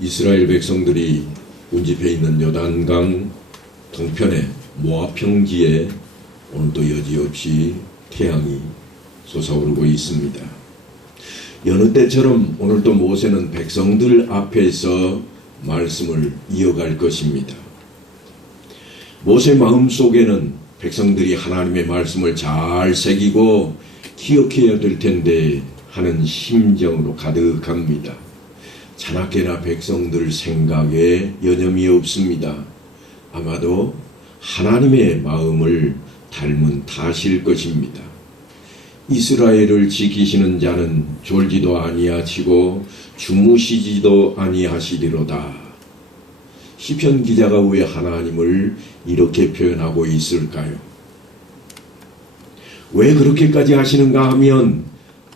이스라엘 백성들이 운집해 있는 요단강 동편의 모압 평지에 오늘도 여지없이 태양이 솟아오르고 있습니다. 여느 때처럼 오늘도 모세는 백성들 앞에서 말씀을 이어갈 것입니다. 모세 마음속에는 백성들이 하나님의 말씀을 잘 새기고 기억해야 될 텐데 하는 심정으로 가득합니다. 자나깨나 백성들 생각에 여념이 없습니다. 아마도 하나님의 마음을 닮은 탓일 것입니다. 이스라엘을 지키시는 자는 졸지도 아니하시고 주무시지도 아니하시리로다. 시편 기자가 왜 하나님을 이렇게 표현하고 있을까요? 왜 그렇게까지 하시는가 하면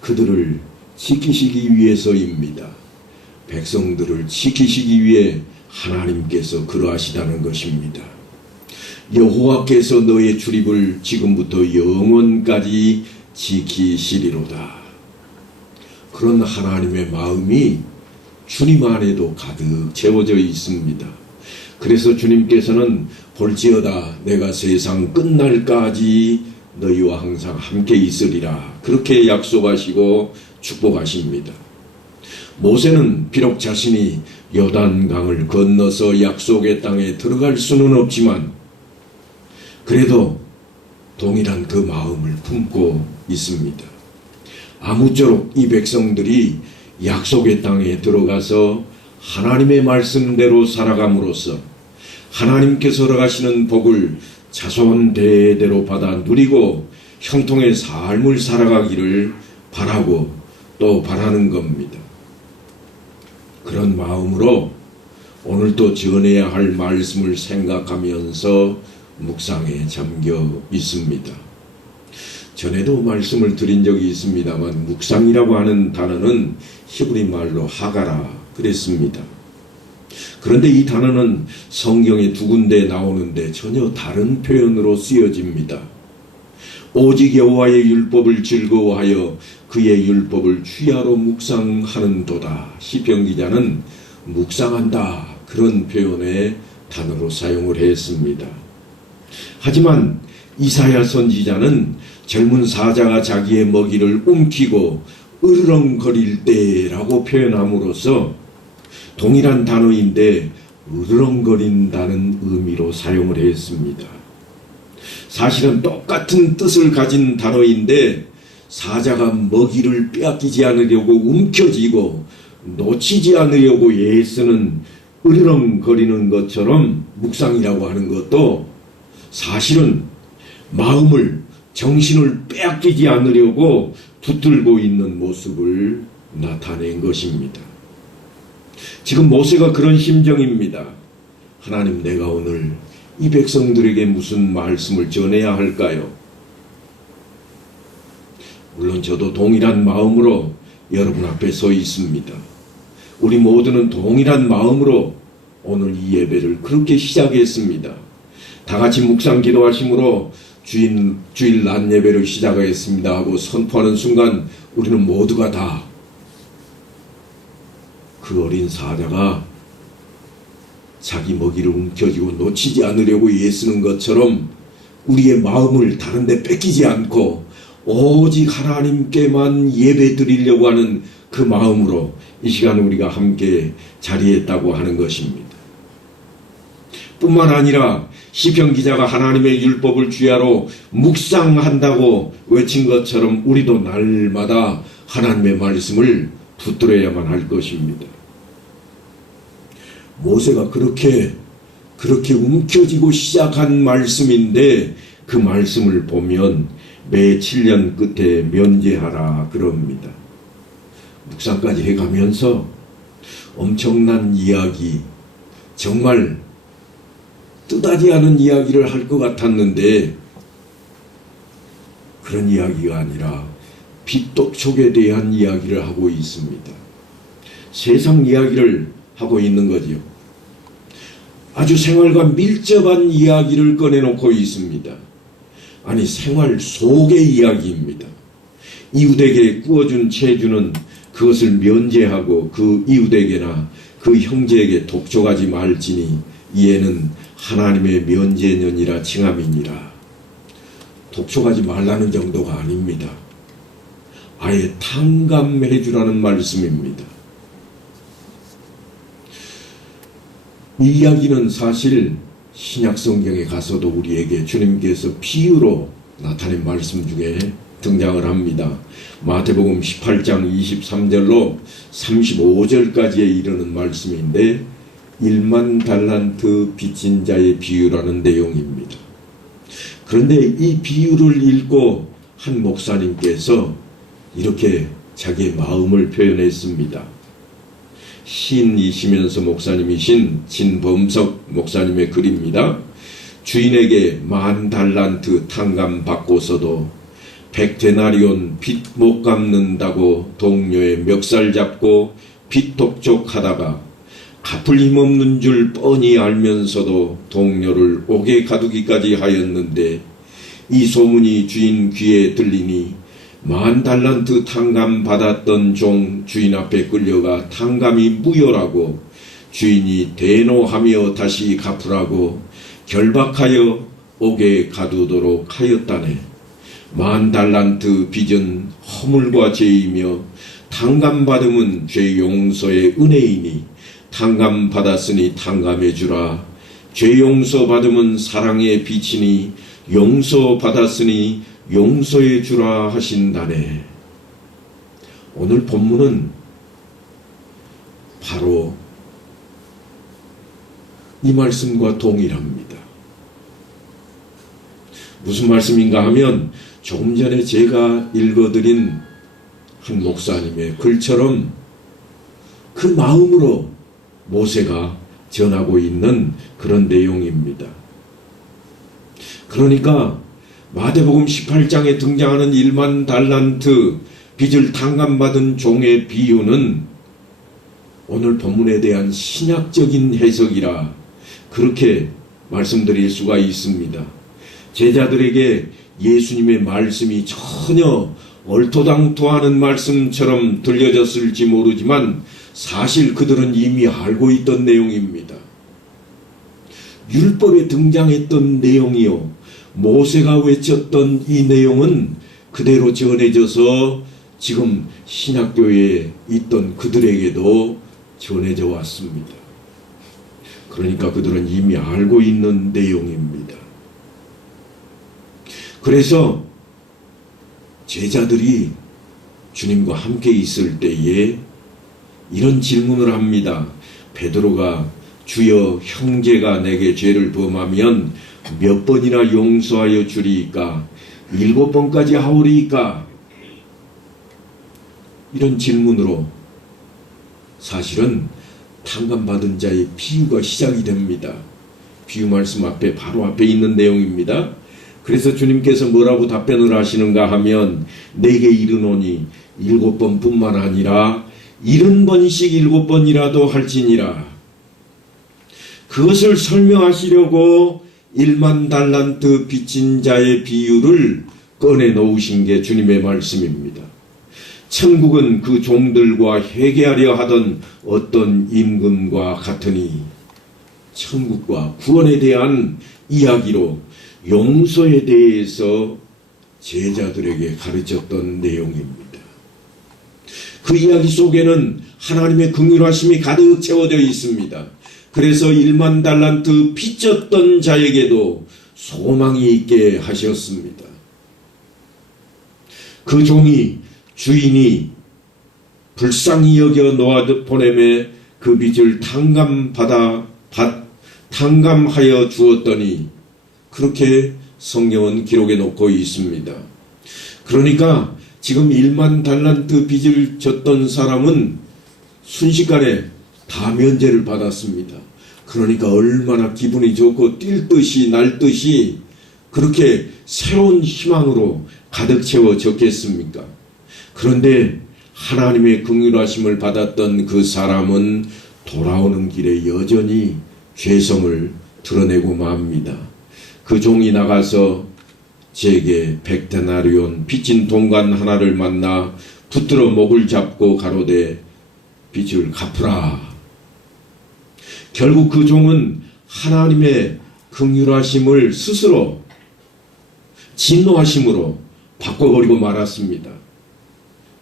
그들을 지키시기 위해서입니다. 백성들을 지키시기 위해 하나님께서 그러하시다는 것입니다. 여호와께서 너의 출입을 지금부터 영원까지 지키시리로다. 그런 하나님의 마음이 주님 안에도 가득 채워져 있습니다. 그래서 주님께서는 볼지어다 내가 세상 끝날까지 너희와 항상 함께 있으리라 그렇게 약속하시고 축복하십니다. 모세는 비록 자신이 요단강을 건너서 약속의 땅에 들어갈 수는 없지만 그래도 동일한 그 마음을 품고 있습니다. 아무쪼록 이 백성들이 약속의 땅에 들어가서 하나님의 말씀대로 살아감으로써 하나님께서 허락하시는 복을 자손 대대로 받아 누리고 형통의 삶을 살아가기를 바라고 또 바라는 겁니다. 그런 마음으로 오늘도 전해야 할 말씀을 생각하면서 묵상에 잠겨 있습니다. 전에도 말씀을 드린 적이 있습니다만 묵상이라고 하는 단어는 히브리 말로 하가라 그랬습니다. 그런데 이 단어는 성경에 두 군데 나오는데 전혀 다른 표현으로 쓰여집니다. 오직 여호와의 율법을 즐거워하여 그의 율법을 취하로 묵상하는도다. 시편 기자는 묵상한다 그런 표현의 단어로 사용을 했습니다. 하지만 이사야 선지자는 젊은 사자가 자기의 먹이를 움키고 으르렁거릴 때라고 표현함으로써 동일한 단어인데 으르렁거린다는 의미로 사용을 했습니다. 사실은 똑같은 뜻을 가진 단어인데 사자가 먹이를 빼앗기지 않으려고 움켜쥐고 놓치지 않으려고 애쓰는 으르렁거리는 것처럼 묵상이라고 하는 것도 사실은 마음을 정신을 빼앗기지 않으려고 붙들고 있는 모습을 나타낸 것입니다. 지금 모세가 그런 심정입니다. 하나님, 내가 오늘 이 백성들에게 무슨 말씀을 전해야 할까요? 물론 저도 동일한 마음으로 여러분 앞에 서 있습니다. 우리 모두는 동일한 마음으로 오늘 이 예배를 그렇게 시작했습니다. 다 같이 묵상 기도하심으로 주일 낮 예배를 시작하겠습니다 하고 선포하는 순간 우리는 모두가 다 그 어린 사자가 자기 먹이를 움켜쥐고 놓치지 않으려고 애쓰는 것처럼 우리의 마음을 다른 데 뺏기지 않고 오직 하나님께만 예배 드리려고 하는 그 마음으로 이 시간 우리가 함께 자리했다고 하는 것입니다. 뿐만 아니라 시편 기자가 하나님의 율법을 주야로 묵상한다고 외친 것처럼 우리도 날마다 하나님의 말씀을 붙들어야만 할 것입니다. 모세가 그렇게 움켜쥐고 시작한 말씀인데 그 말씀을 보면 매 7년 끝에 면제하라 그럽니다. 묵상까지 해가면서 엄청난 이야기, 정말 뜻하지 않은 이야기를 할 것 같았는데 그런 이야기가 아니라 빚독촉에 대한 이야기를 하고 있습니다. 세상 이야기를 하고 있는 거지요. 아주 생활과 밀접한 이야기를 꺼내놓고 있습니다. 아니, 생활 속의 이야기입니다. 이웃에게 구워준 채주는 그것을 면제하고 그 이웃에게나 그 형제에게 독촉하지 말지니 이에는 하나님의 면제년이라 칭함이니라. 독촉하지 말라는 정도가 아닙니다. 아예 탕감해 주라는 말씀입니다. 이 이야기는 사실 신약성경에 가서도 우리에게 주님께서 비유로 나타낸 말씀 중에 등장을 합니다. 마태복음 18장 23절로 35절까지에 이르는 말씀인데 1만 달란트 빚진 자의 비유라는 내용입니다. 그런데 이 비유를 읽고 한 목사님께서 이렇게 자기의 마음을 표현했습니다. 시인이시면서 목사님이신 진범석 목사님의 글입니다. 주인에게 10,000달란트 탕감 받고서도 100데나리온 빚 못 갚는다고 동료의 멱살 잡고 빚 독촉하다가 갚을 힘 없는 줄 뻔히 알면서도 동료를 옥에 가두기까지 하였는데 이 소문이 주인 귀에 들리니 10,000달란트 탕감 받았던 종 주인 앞에 끌려가 탕감이 무효라고 주인이 대노하며 다시 갚으라고 결박하여 옥에 가두도록 하였다네. 10,000달란트 빚은 허물과 죄이며 탕감받음은 죄 용서의 은혜이니 탕감받았으니 탕감해 주라. 죄 용서 받음은 사랑의 빛이니 용서받았으니 용서해 주라 하신다네. 오늘 본문은 바로 이 말씀과 동일합니다. 무슨 말씀인가 하면 조금 전에 제가 읽어드린 한 목사님의 글처럼 그 마음으로 모세가 전하고 있는 그런 내용입니다. 그러니까 마태복음 18장에 등장하는 1만 달란트 빚을 탕감받은 종의 비유는 오늘 본문에 대한 신약적인 해석이라 그렇게 말씀드릴 수가 있습니다. 제자들에게 예수님의 말씀이 전혀 얼토당토하는 말씀처럼 들려졌을지 모르지만 사실 그들은 이미 알고 있던 내용입니다. 율법에 등장했던 내용이요, 모세가 외쳤던 이 내용은 그대로 전해져서 지금 신약교회에 있던 그들에게도 전해져 왔습니다. 그러니까 그들은 이미 알고 있는 내용입니다. 그래서 제자들이 주님과 함께 있을 때에 이런 질문을 합니다. 베드로가 주여 형제가 내게 죄를 범하면 몇 번이나 용서하여 주리이까? 7번까지 하오리이까? 이런 질문으로 사실은 탕감받은 자의 비유가 시작이 됩니다. 비유 말씀 앞에 바로 앞에 있는 내용입니다. 그래서 주님께서 뭐라고 답변을 하시는가 하면 내게 이르노니 7번뿐만 아니라 70번씩 7번이라도 할지니라. 그것을 설명하시려고 1만 달란트 빚진 자의 비유를 꺼내 놓으신 게 주님의 말씀입니다. 천국은 그 종들과 회개하려 하던 어떤 임금과 같으니 천국과 구원에 대한 이야기로 용서에 대해서 제자들에게 가르쳤던 내용입니다. 그 이야기 속에는 하나님의 긍휼하심이 가득 채워져 있습니다. 그래서 1만 달란트 빚졌던 자에게도 소망이 있게 하셨습니다. 그 종이 주인이 불쌍히 여겨 놓아 보내매 그 빚을 탕감하여 주었더니 그렇게 성경은 기록해 놓고 있습니다. 그러니까 지금 1만 달란트 빚을 졌던 사람은 순식간에 다 면제를 받았습니다. 그러니까 얼마나 기분이 좋고 뛸 듯이 날 듯이 그렇게 새로운 희망으로 가득 채워졌겠습니까? 그런데 하나님의 긍휼하심을 받았던 그 사람은 돌아오는 길에 여전히 죄성을 드러내고 맙니다. 그 종이 나가서 제게 100데나리온 빚진 동관 하나를 만나 붙들어 목을 잡고 가로되 빚을 갚으라. 결국 그 종은 하나님의 긍휼하심을 스스로 진노하심으로 바꿔버리고 말았습니다.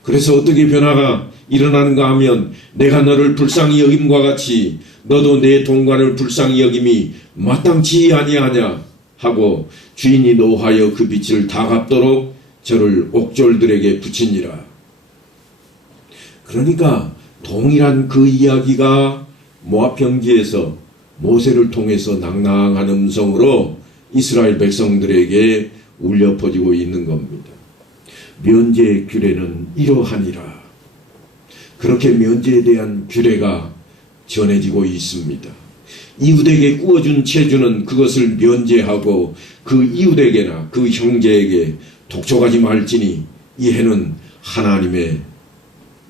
그래서 어떻게 변화가 일어나는가 하면 내가 너를 불쌍히 여김과 같이 너도 내 동관을 불쌍히 여김이 마땅치 아니하냐 하고 주인이 노하여 그 빛을 다 갚도록 저를 옥졸들에게 붙이니라. 그러니까 동일한 그 이야기가 모압 평지에서 모세를 통해서 낭낭한 음성으로 이스라엘 백성들에게 울려 퍼지고 있는 겁니다. 면제의 규례는 이러하니라. 그렇게 면제에 대한 규례가 전해지고 있습니다. 이웃에게 구워준 채주는 그것을 면제하고 그 이웃에게나 그 형제에게 독촉하지 말지니 이 해는 하나님의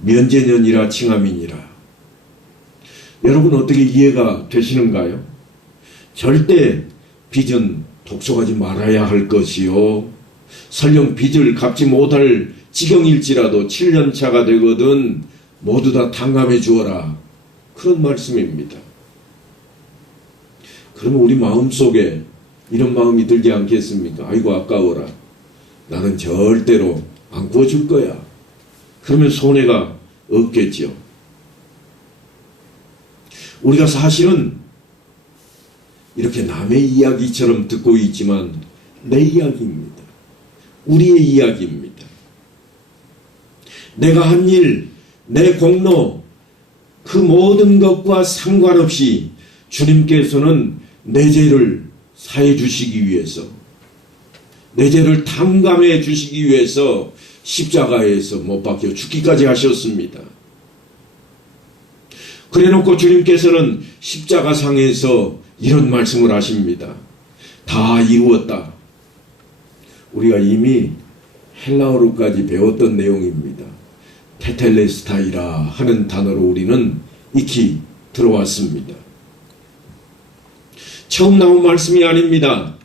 면제년이라 칭함이니라. 여러분 어떻게 이해가 되시는가요? 절대 빚은 독촉하지 말아야 할 것이요. 설령 빚을 갚지 못할 지경일지라도 7년 차가 되거든 모두 다 탕감해 주어라. 그런 말씀입니다. 그러면 우리 마음속에 이런 마음이 들지 않겠습니까? 아이고 아까워라. 나는 절대로 안 구워줄 거야. 그러면 손해가 없겠지요. 우리가 사실은 이렇게 남의 이야기처럼 듣고 있지만 내 이야기입니다. 우리의 이야기입니다. 내가 한 일, 내 공로, 그 모든 것과 상관없이 주님께서는 내 죄를 사해 주시기 위해서, 내 죄를 탕감해 주시기 위해서 십자가에서 못 박혀 죽기까지 하셨습니다. 그래놓고 주님께서는 십자가상에서 이런 말씀을 하십니다. 다 이루었다. 우리가 이미 헬라어로까지 배웠던 내용입니다. 테텔레스타이라 하는 단어로 우리는 익히 들어왔습니다. 처음 나온 말씀이 아닙니다.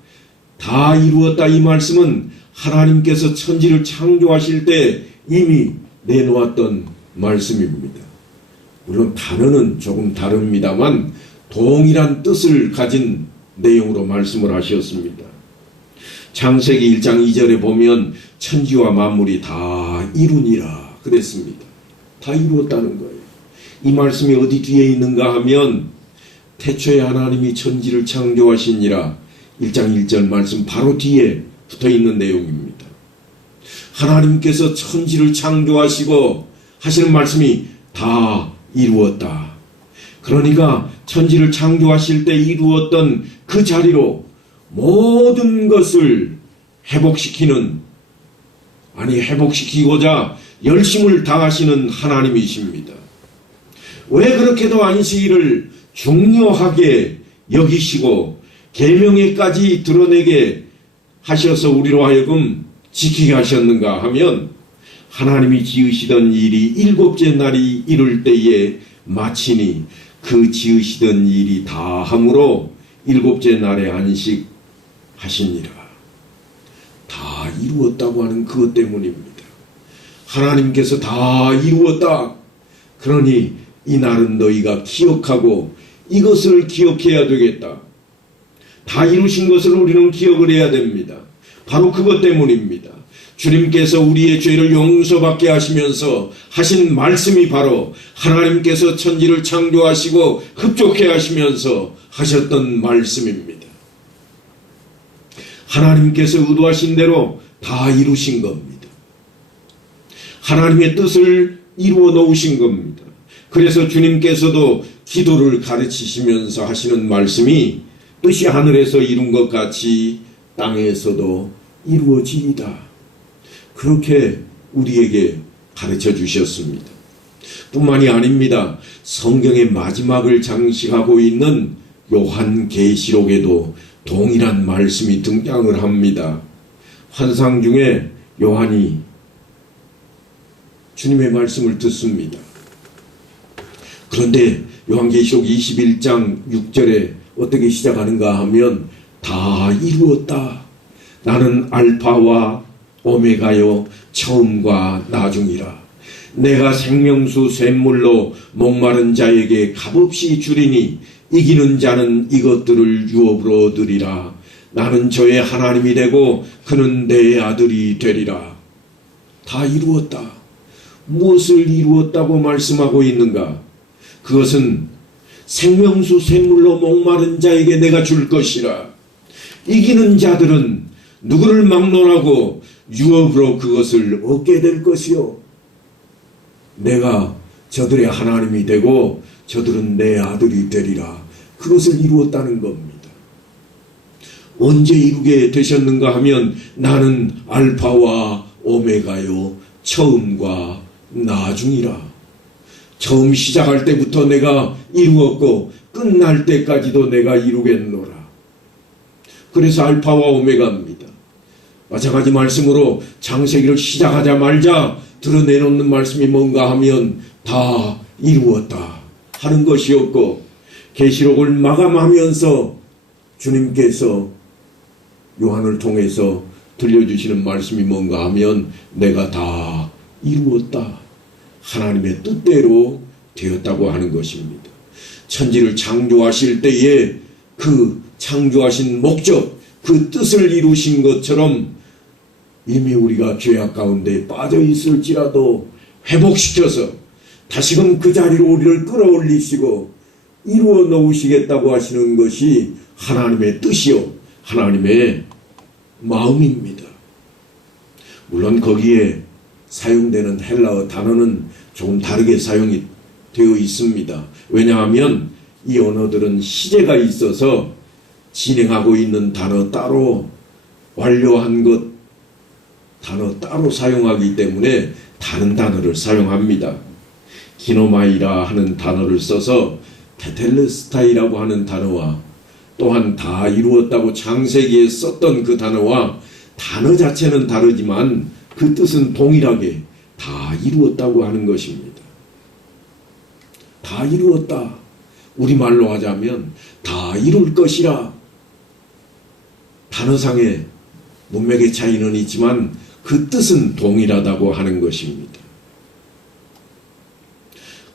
다 이루었다 이 말씀은 하나님께서 천지를 창조하실 때 이미 내놓았던 말씀입니다. 물론 단어는 조금 다릅니다만 동일한 뜻을 가진 내용으로 말씀을 하셨습니다. 창세기 1장 2절에 보면 천지와 만물이 다 이루니라 그랬습니다. 다 이루었다는 거예요. 이 말씀이 어디 뒤에 있는가 하면 태초에 하나님이 천지를 창조하시니라 1장 1절 말씀 바로 뒤에 붙어있는 내용입니다. 하나님께서 천지를 창조하시고 하시는 말씀이 다 이루었다. 그러니까 천지를 창조하실 때 이루었던 그 자리로 모든 것을 회복시키고자 열심을 다하시는 하나님이십니다. 왜 그렇게도 안식일을 중요하게 여기시고 계명에까지 드러내게 하셔서 우리로 하여금 지키게 하셨는가 하면 하나님이 지으시던 일이 7째 날이 이룰 때에 마치니 그 지으시던 일이 다 함으로 7째 날에 안식하시니라. 다 이루었다고 하는 그것 때문입니다. 하나님께서 다 이루었다. 그러니 이 날은 너희가 기억하고 이것을 기억해야 되겠다. 다 이루신 것을 우리는 기억을 해야 됩니다. 바로 그것 때문입니다. 주님께서 우리의 죄를 용서받게 하시면서 하신 말씀이 바로 하나님께서 천지를 창조하시고 흡족해 하시면서 하셨던 말씀입니다. 하나님께서 의도하신 대로 다 이루신 겁니다. 하나님의 뜻을 이루어 놓으신 겁니다. 그래서 주님께서도 기도를 가르치시면서 하시는 말씀이 뜻이 하늘에서 이룬 것 같이 땅에서도 이루어지이다. 그렇게 우리에게 가르쳐 주셨습니다. 뿐만이 아닙니다. 성경의 마지막을 장식하고 있는 요한계시록에도 동일한 말씀이 등장을 합니다. 환상 중에 요한이 주님의 말씀을 듣습니다. 그런데 요한계시록 21장 6절에 어떻게 시작하는가 하면 다 이루었다. 나는 알파와 오메가요 처음과 나중이라. 내가 생명수 샘물로 목마른 자에게 값없이 주리니 이기는 자는 이것들을 유업으로 얻으리라. 나는 저의 하나님이 되고 그는 내 아들이 되리라. 다 이루었다. 무엇을 이루었다고 말씀하고 있는가? 그것은 생명수 샘물로 목마른 자에게 내가 줄 것이라. 이기는 자들은 누구를 막론하고 유업으로 그것을 얻게 될 것이요. 내가 저들의 하나님이 되고 저들은 내 아들이 되리라. 그것을 이루었다는 겁니다. 언제 이루게 되셨는가 하면 나는 알파와 오메가요 처음과 나중이라. 처음 시작할 때부터 내가 이루었고 끝날 때까지도 내가 이루겠노라. 그래서 알파와 오메가입니다. 마찬가지 말씀으로 창세기를 시작하자마자 드러내놓는 말씀이 뭔가 하면 다 이루었다 하는 것이었고, 계시록을 마감하면서 주님께서 요한을 통해서 들려주시는 말씀이 뭔가 하면 내가 다 이루었다, 하나님의 뜻대로 되었다고 하는 것입니다. 천지를 창조하실 때에 그 창조하신 목적, 그 뜻을 이루신 것처럼 이미 우리가 죄악 가운데 빠져 있을지라도 회복시켜서 다시금 그 자리로 우리를 끌어올리시고 이루어 놓으시겠다고 하시는 것이 하나님의 뜻이요 하나님의 마음입니다. 물론 거기에 사용되는 헬라어 단어는 조금 다르게 사용이 되어 있습니다. 왜냐하면 이 언어들은 시제가 있어서 진행하고 있는 단어 따로, 완료한 것 단어 따로 사용하기 때문에 다른 단어를 사용합니다. 기노마이라 하는 단어를 써서 테텔레스타이라고 하는 단어와 또한 다 이루었다고 창세기에 썼던 그 단어와 단어 자체는 다르지만 그 뜻은 동일하게 다 이루었다고 하는 것입니다. 다 이루었다. 우리말로 하자면 다 이룰 것이라. 단어상의 문맥의 차이는 있지만 그 뜻은 동일하다고 하는 것입니다.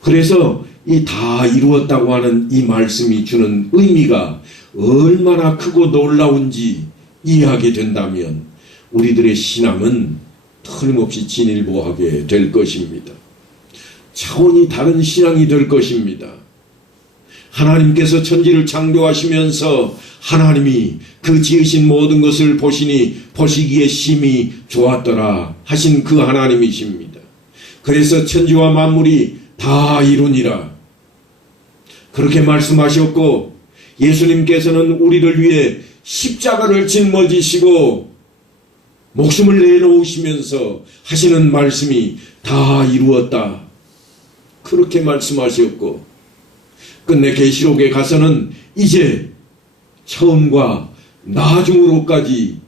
그래서 이 다 이루었다고 하는 이 말씀이 주는 의미가 얼마나 크고 놀라운지 이해하게 된다면 우리들의 신앙은 틀림없이 진일보하게 될 것입니다. 차원이 다른 신앙이 될 것입니다. 하나님께서 천지를 창조하시면서 하나님이 그 지으신 모든 것을 보시니 보시기에 심히 좋았더라 하신 그 하나님이십니다. 그래서 천지와 만물이 다 이루니라 그렇게 말씀하셨고, 예수님께서는 우리를 위해 십자가를 짊어지시고 목숨을 내놓으시면서 하시는 말씀이 다 이루었다 그렇게 말씀하셨고, 끝내 계시록에 가서는 이제 처음과 나중으로까지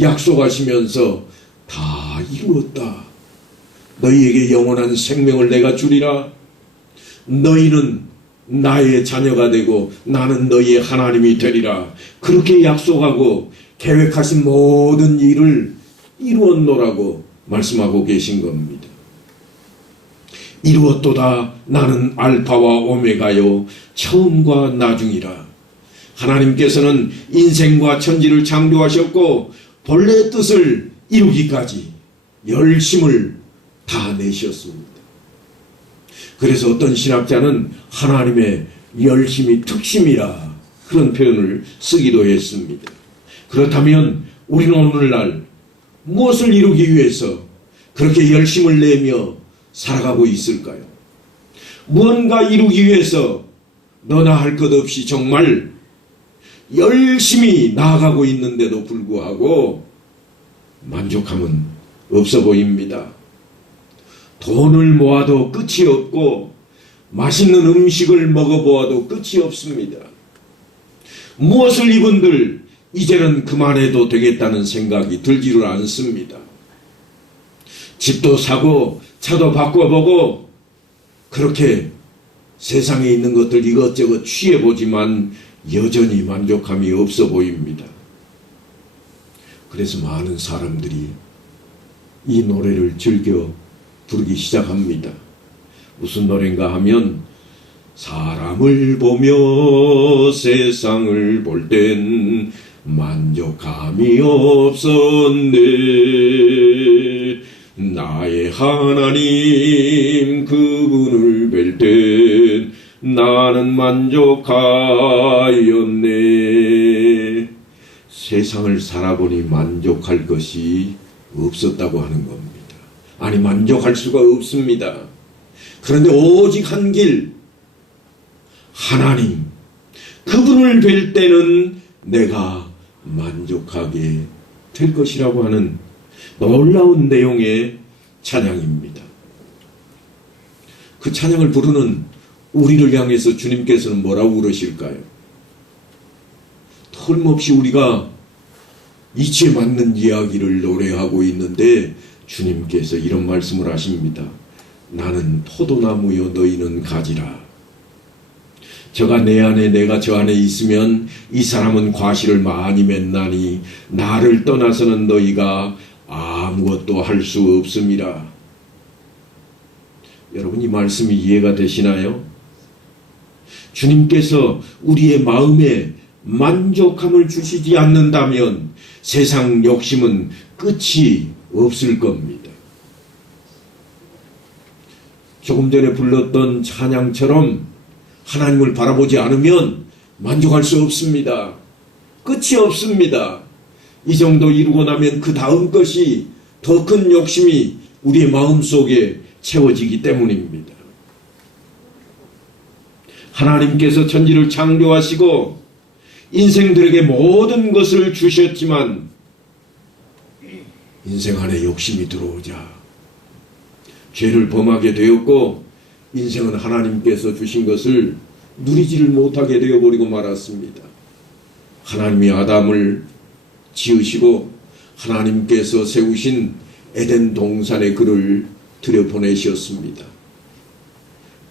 약속하시면서 다 이루었다. 너희에게 영원한 생명을 내가 주리라. 너희는 나의 자녀가 되고 나는 너희의 하나님이 되리라. 그렇게 약속하고 계획하신 모든 일을 이루었노라고 말씀하고 계신 겁니다. 이루었도다. 나는 알파와 오메가요 처음과 나중이라. 하나님께서는 인생과 천지를 창조하셨고 본래 뜻을 이루기까지 열심을 다 내셨습니다. 그래서 어떤 신학자는 하나님의 열심이 특심이라 그런 표현을 쓰기도 했습니다. 그렇다면 우리는 오늘날 무엇을 이루기 위해서 그렇게 열심을 내며 살아가고 있을까요? 무언가 이루기 위해서 너나 할 것 없이 정말 열심히 나아가고 있는데도 불구하고 만족함은 없어 보입니다. 돈을 모아도 끝이 없고 맛있는 음식을 먹어보아도 끝이 없습니다. 무엇을 입은들 이제는 그만해도 되겠다는 생각이 들지를 않습니다. 집도 사고 차도 바꿔보고 그렇게 세상에 있는 것들 이것저것 취해보지만 여전히 만족함이 없어 보입니다. 그래서 많은 사람들이 이 노래를 즐겨 부르기 시작합니다. 무슨 노래인가 하면 사람을 보며 세상을 볼 땐 만족감이 없었네. 나의 하나님 그분을 뵐 땐 나는 만족하였네. 세상을 살아보니 만족할 것이 없었다고 하는 겁니다. 아니, 만족할 수가 없습니다. 그런데 오직 한 길, 하나님, 그분을 뵐 때는 내가 만족하게 될 것이라고 하는 놀라운 내용의 찬양입니다. 그 찬양을 부르는 우리를 향해서 주님께서는 뭐라고 그러실까요? 털림없이 우리가 이치에 맞는 이야기를 노래하고 있는데 주님께서 이런 말씀을 하십니다. 나는 포도나무요 너희는 가지라. 저가 내 안에 내가 저 안에 있으면 이 사람은 과실을 많이 맺나니 나를 떠나서는 너희가 아무것도 할 수 없음이라. 여러분, 이 말씀이 이해가 되시나요? 주님께서 우리의 마음에 만족함을 주시지 않는다면 세상 욕심은 끝이 없을 겁니다. 조금 전에 불렀던 찬양처럼 하나님을 바라보지 않으면 만족할 수 없습니다. 끝이 없습니다. 이 정도 이루고 나면 그 다음 것이 더 큰 욕심이 우리의 마음속에 채워지기 때문입니다. 하나님께서 천지를 창조하시고 인생들에게 모든 것을 주셨지만 인생 안에 욕심이 들어오자 죄를 범하게 되었고 인생은 하나님께서 주신 것을 누리지를 못하게 되어버리고 말았습니다. 하나님이 아담을 지으시고 하나님께서 세우신 에덴 동산에 그를 들여보내셨습니다.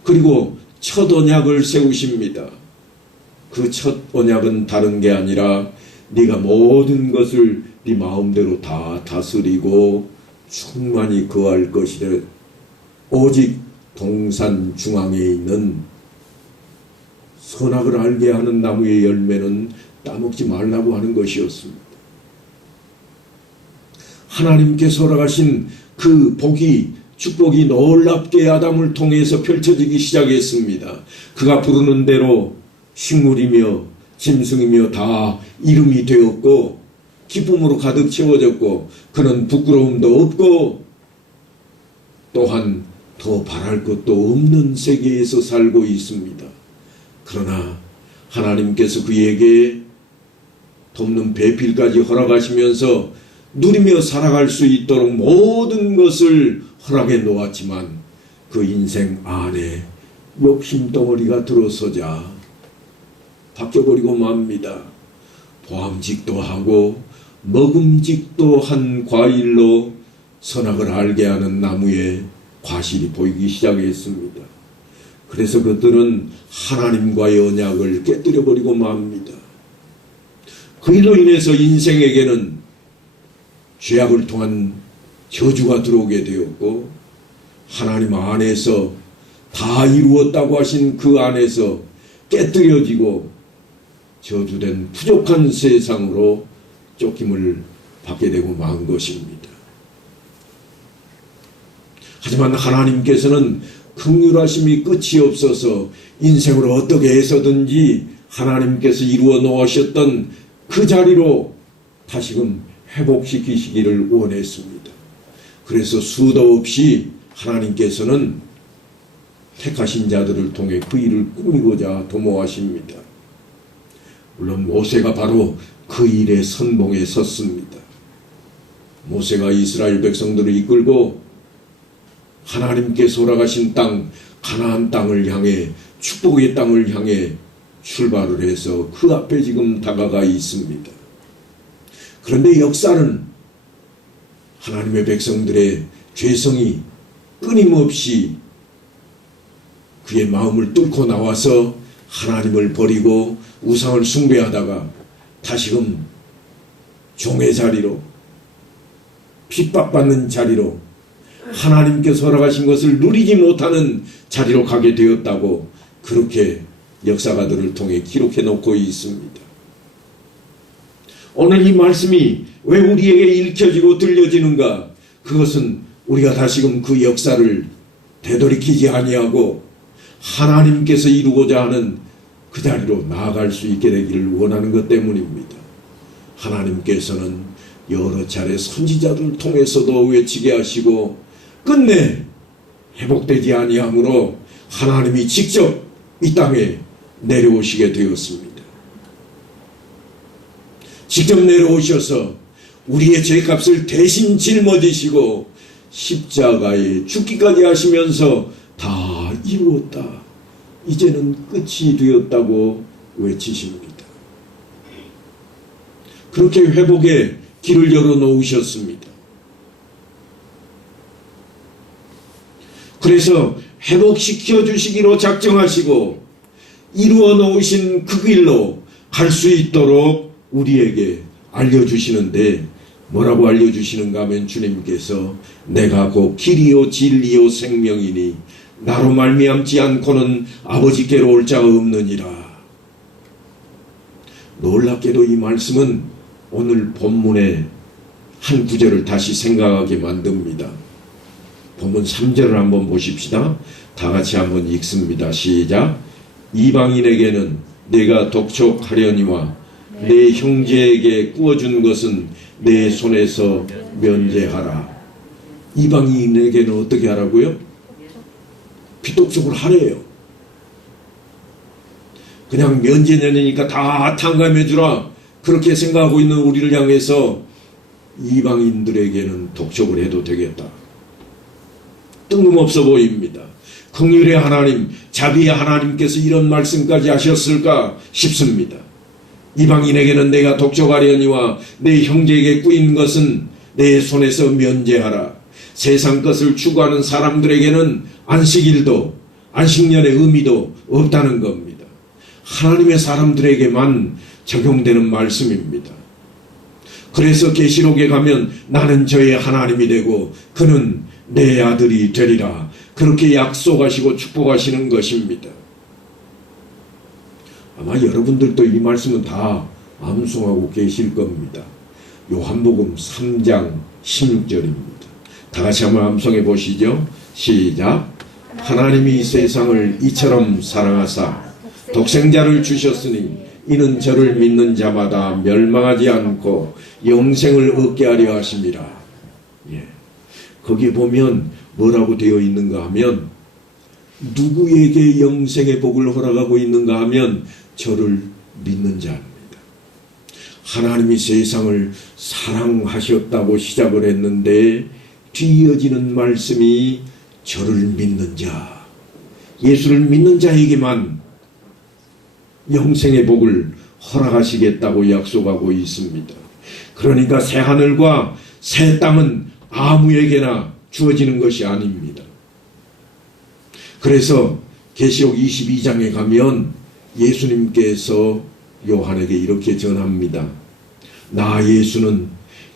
그리고 첫 언약을 세우십니다. 그 첫 언약은 다른 게 아니라 네가 모든 것을 네 마음대로 다 다스리고 충만히 거할 것이래. 오직 동산 중앙에 있는 선악을 알게 하는 나무의 열매는 따먹지 말라고 하는 것이었습니다. 하나님께서 허락하신 그 복이, 축복이 놀랍게 아담을 통해서 펼쳐지기 시작했습니다. 그가 부르는 대로 식물이며 짐승이며 다 이름이 되었고 기쁨으로 가득 채워졌고 그는 부끄러움도 없고 또한 더 바랄 것도 없는 세계에서 살고 있습니다. 그러나 하나님께서 그에게 돕는 배필까지 허락하시면서 누리며 살아갈 수 있도록 모든 것을 허락해 놓았지만 그 인생 안에 욕심덩어리가 들어서자 바뀌어버리고 맙니다. 보암직도 하고 먹음직도 한 과일로 선악을 알게 하는 나무에 과실이 보이기 시작했습니다. 그래서 그들은 하나님과의 언약을 깨뜨려버리고 맙니다. 그 일로 인해서 인생에게는 죄악을 통한 저주가 들어오게 되었고 하나님 안에서 다 이루었다고 하신 그 안에서 깨뜨려지고 저주된 부족한 세상으로 쫓김을 받게 되고 만 것입니다. 하지만 하나님께서는 긍휼하심이 끝이 없어서 인생을 어떻게 해서든지 하나님께서 이루어 놓으셨던 그 자리로 다시금 회복시키시기를 원했습니다. 그래서 수도 없이 하나님께서는 택하신 자들을 통해 그 일을 꾸미고자 도모하십니다. 물론 모세가 바로 그 일의 선봉에 섰습니다. 모세가 이스라엘 백성들을 이끌고 하나님께서 허락하신 땅, 가나안 땅을 향해 축복의 땅을 향해 출발을 해서 그 앞에 지금 다가가 있습니다. 그런데 역사는 하나님의 백성들의 죄성이 끊임없이 그의 마음을 뚫고 나와서 하나님을 버리고 우상을 숭배하다가 다시금 종의 자리로 핍박받는 자리로 하나님께서 허락하신 것을 누리지 못하는 자리로 가게 되었다고 그렇게 역사가들을 통해 기록해 놓고 있습니다. 오늘 이 말씀이 왜 우리에게 읽혀지고 들려지는가? 그것은 우리가 다시금 그 역사를 되돌이키지 아니하고 하나님께서 이루고자 하는 그 자리로 나아갈 수 있게 되기를 원하는 것 때문입니다. 하나님께서는 여러 차례 선지자들을 통해서도 외치게 하시고 끝내 회복되지 아니하므로 하나님이 직접 이 땅에 내려오시게 되었습니다. 직접 내려오셔서 우리의 죄값을 대신 짊어지시고 십자가에 죽기까지 하시면서 다 이루었다. 이제는 끝이 되었다고 외치십니다. 그렇게 회복의 길을 열어놓으셨습니다. 그래서 회복시켜 주시기로 작정하시고 이루어 놓으신 그 길로 갈 수 있도록 우리에게 알려주시는데 뭐라고 알려주시는가 하면 주님께서 내가 곧 길이요 진리요 생명이니 나로 말미암지 않고는 아버지께로 올 자가 없느니라. 놀랍게도 이 말씀은 오늘 본문의 한 구절을 다시 생각하게 만듭니다. 본문 3절을 한번 보십시다. 다 같이 한번 읽습니다. 시작. 이방인에게는 내가 독촉하려니와 내 형제에게 구워준 것은 내 손에서 면제하라. 이방인에게는 어떻게 하라고요? 비독촉을 하래요. 그냥 면제내니까 다 탕감해주라 그렇게 생각하고 있는 우리를 향해서 이방인들에게는 독촉을 해도 되겠다. 뜬금없어 보입니다. 긍휼의 하나님, 자비의 하나님께서 이런 말씀까지 하셨을까 싶습니다. 이방인에게는 내가 독촉하려니와 내 형제에게 꾸인 것은 내 손에서 면제하라. 세상 것을 추구하는 사람들에게는 안식일도 안식년의 의미도 없다는 겁니다. 하나님의 사람들에게만 적용되는 말씀입니다. 그래서 계시록에 가면 나는 저의 하나님이 되고 그는 내 아들이 되리라 그렇게 약속하시고 축복하시는 것입니다. 아마 여러분들도 이 말씀은 다 암송하고 계실 겁니다. 요한복음 3장 16절입니다. 다 같이 한번 암송해 보시죠. 시작. 하나님이 세상을 이처럼 사랑하사 독생자를 주셨으니 이는 저를 믿는 자마다 멸망하지 않고 영생을 얻게 하려 하심이라. 예. 거기 보면 뭐라고 되어 있는가 하면 누구에게 영생의 복을 허락하고 있는가 하면 저를 믿는 자입니다. 하나님이 세상을 사랑하셨다고 시작을 했는데 뒤이어지는 말씀이 저를 믿는 자, 예수를 믿는 자에게만 영생의 복을 허락하시겠다고 약속하고 있습니다. 그러니까 새 하늘과 새 땅은 아무에게나 주어지는 것이 아닙니다. 그래서 계시록 22장에 가면 예수님께서 요한에게 이렇게 전합니다. 나 예수는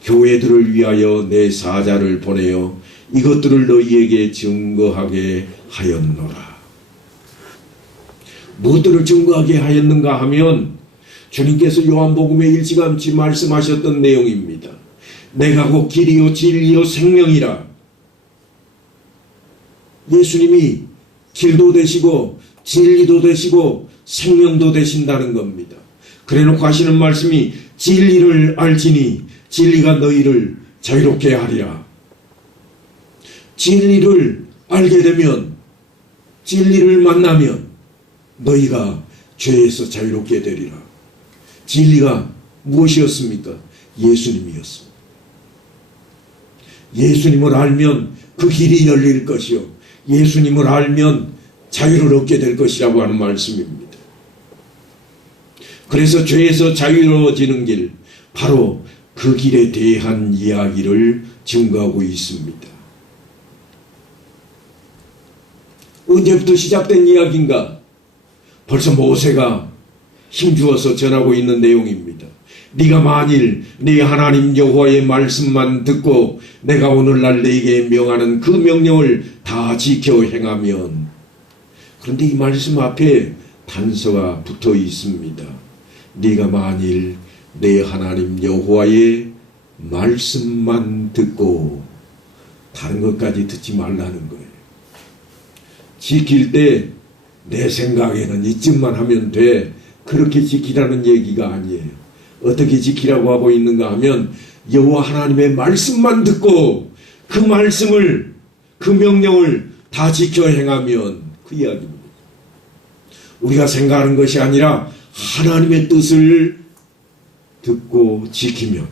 교회들을 위하여 내 사자를 보내어 이것들을 너희에게 증거하게 하였노라. 무엇들을 증거하게 하였는가 하면 주님께서 요한복음에 일찌감치 말씀하셨던 내용입니다. 내가 곧 길이요 진리요 생명이라. 예수님이 길도 되시고 진리도 되시고 생명도 되신다는 겁니다. 그래놓고 하시는 말씀이 진리를 알지니 진리가 너희를 자유롭게 하리라. 진리를 알게 되면 진리를 만나면 너희가 죄에서 자유롭게 되리라. 진리가 무엇이었습니까? 예수님이었습니다. 예수님을 알면 그 길이 열릴 것이요 예수님을 알면 자유를 얻게 될 것이라고 하는 말씀입니다. 그래서 죄에서 자유로워지는 길, 바로 그 길에 대한 이야기를 증거하고 있습니다. 언제부터 시작된 이야기인가? 벌써 모세가 힘주어서 전하고 있는 내용입니다. 네가 만일 네 하나님 여호와의 말씀만 듣고 내가 오늘날 네게 명하는 그 명령을 다 지켜 행하면. 그런데 이 말씀 앞에 단서가 붙어 있습니다. 네가 만일 내 하나님 여호와의 말씀만 듣고, 다른 것까지 듣지 말라는 거예요. 지킬 때 내 생각에는 이쯤만 하면 돼, 그렇게 지키라는 얘기가 아니에요. 어떻게 지키라고 하고 있는가 하면 여호와 하나님의 말씀만 듣고 그 말씀을, 그 명령을 다 지켜 행하면, 그 이야기입니다. 우리가 생각하는 것이 아니라 하나님의 뜻을 듣고 지키면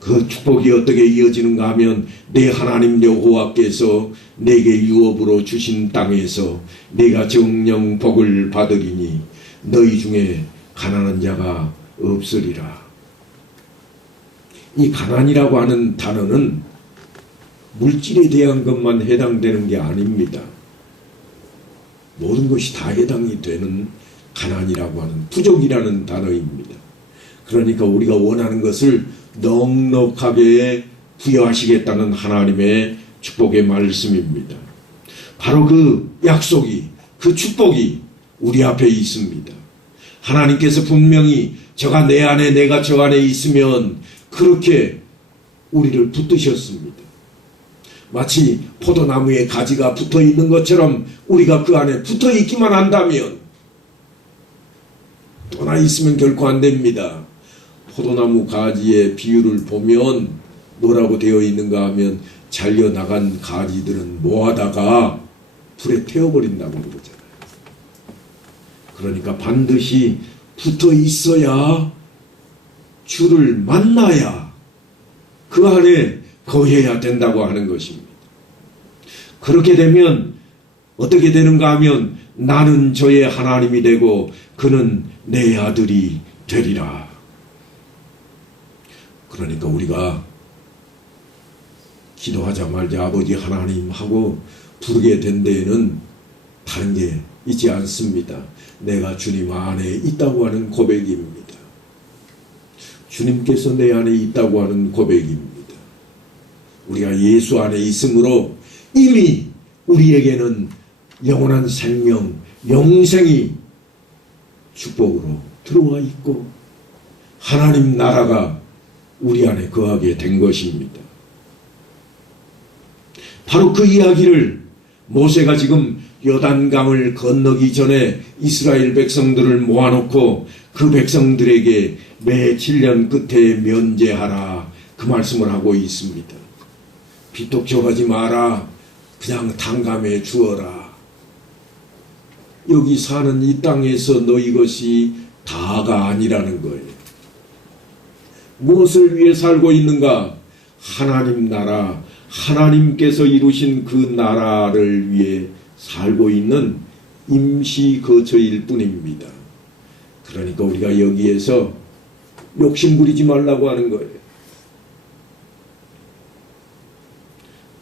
그 축복이 어떻게 이어지는가 하면 내 하나님 여호와께서 내게 유업으로 주신 땅에서 내가 정령 복을 받으리니 너희 중에 가난한 자가 없으리라. 이 가난이라고 하는 단어는 물질에 대한 것만 해당되는 게 아닙니다. 모든 것이 다 해당이 되는 가난이라고 하는, 부족이라는 단어입니다. 그러니까 우리가 원하는 것을 넉넉하게 부여하시겠다는 하나님의 축복의 말씀입니다. 바로 그 약속이, 그 축복이 우리 앞에 있습니다. 하나님께서 분명히 저가 내 안에 내가 저 안에 있으면 그렇게 우리를 붙드셨습니다. 마치 포도나무에 가지가 붙어 있는 것처럼 우리가 그 안에 붙어 있기만 한다면, 떠나 있으면 결코 안 됩니다. 포도나무 가지의 비율을 보면 뭐라고 되어 있는가 하면 잘려나간 가지들은 모아다가 불에 태워버린다고 그러잖아요. 그러니까 반드시 붙어 있어야, 주를 만나야 그 안에 거해야 된다고 하는 것입니다. 그렇게 되면 어떻게 되는가 하면 나는 저의 하나님이 되고 그는 내 아들이 되리라. 그러니까 우리가 기도하자마자 아버지 하나님 하고 부르게 된 데에는 다른 게 있지 않습니다. 내가 주님 안에 있다고 하는 고백입니다. 주님께서 내 안에 있다고 하는 고백입니다. 우리가 예수 안에 있으므로 이미 우리에게는 영원한 생명, 영생이 축복으로 들어와 있고 하나님 나라가 우리 안에 거하게 된 것입니다. 바로 그 이야기를 모세가 지금 요단강을 건너기 전에 이스라엘 백성들을 모아놓고 그 백성들에게 매 7년 끝에 면제하라, 그 말씀을 하고 있습니다. 비톡 줘가지 마라. 그냥 탕감해 주어라. 여기 사는 이 땅에서 너희 것이 다가 아니라는 거예요. 무엇을 위해 살고 있는가? 하나님 나라, 하나님께서 이루신 그 나라를 위해 살고 있는 임시 거처일 뿐입니다. 그러니까 우리가 여기에서 욕심 부리지 말라고 하는 거예요.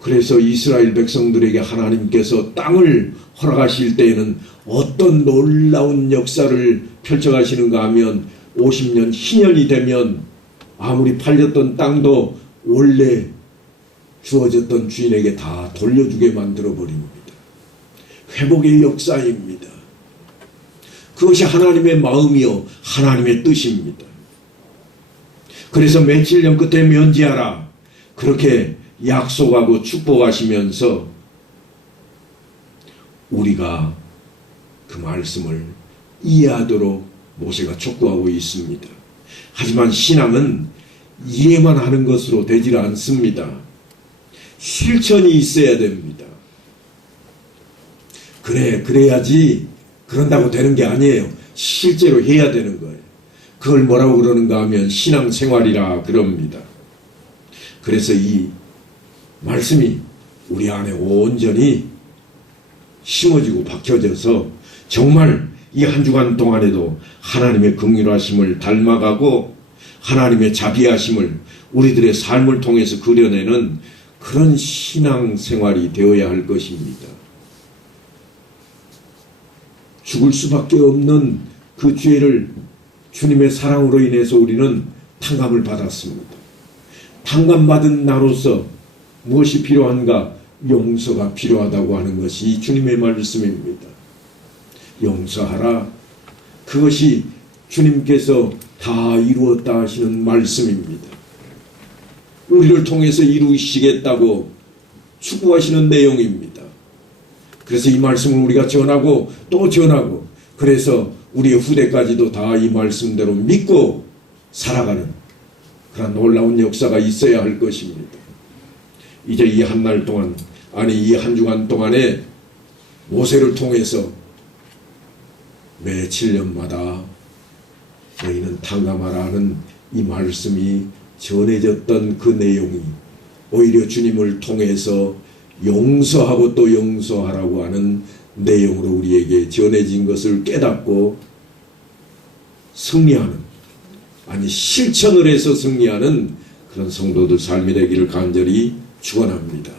그래서 이스라엘 백성들에게 하나님께서 땅을 허락하실 때에는 어떤 놀라운 역사를 펼쳐가시는가 하면 50년, 희년이 되면 아무리 팔렸던 땅도 원래 주어졌던 주인에게 다 돌려주게 만들어버립니다. 회복의 역사입니다. 그것이 하나님의 마음이요 하나님의 뜻입니다. 그래서 매 7년 끝에 면제하라, 그렇게 약속하고 축복하시면서 우리가 그 말씀을 이해하도록 모세가 촉구하고 있습니다. 하지만 신앙은 이해만 하는 것으로 되질 않습니다. 실천이 있어야 됩니다. 그래야지, 그런다고 되는 게 아니에요. 실제로 해야 되는 거예요. 그걸 뭐라고 그러는가 하면 신앙생활이라 그럽니다. 그래서 이 말씀이 우리 안에 온전히 심어지고 박혀져서 정말 이 한 주간 동안에도 하나님의 긍휼하심을 닮아가고 하나님의 자비하심을 우리들의 삶을 통해서 그려내는 그런 신앙생활이 되어야 할 것입니다. 죽을 수밖에 없는 그 죄를 주님의 사랑으로 인해서 우리는 탕감을 받았습니다. 탕감받은 나로서 무엇이 필요한가? 용서가 필요하다고 하는 것이 주님의 말씀입니다. 용서하라. 그것이 주님께서 다 이루었다 하시는 말씀입니다. 우리를 통해서 이루시겠다고 추구하시는 내용입니다. 그래서 이 말씀을 우리가 전하고 또 전하고, 그래서 우리의 후대까지도 다 이 말씀대로 믿고 살아가는 그런 놀라운 역사가 있어야 할 것입니다. 이제 이 한 날 동안, 아니 이 한 주간 동안에 모세를 통해서 매 7년마다 너희는 탕감하라 하는 이 말씀이 전해졌던 그 내용이 오히려 주님을 통해서 용서하고 또 용서하라고 하는 내용으로 우리에게 전해진 것을 깨닫고 승리하는, 아니 실천을 해서 승리하는 그런 성도들 삶이 되기를 간절히 축원합니다.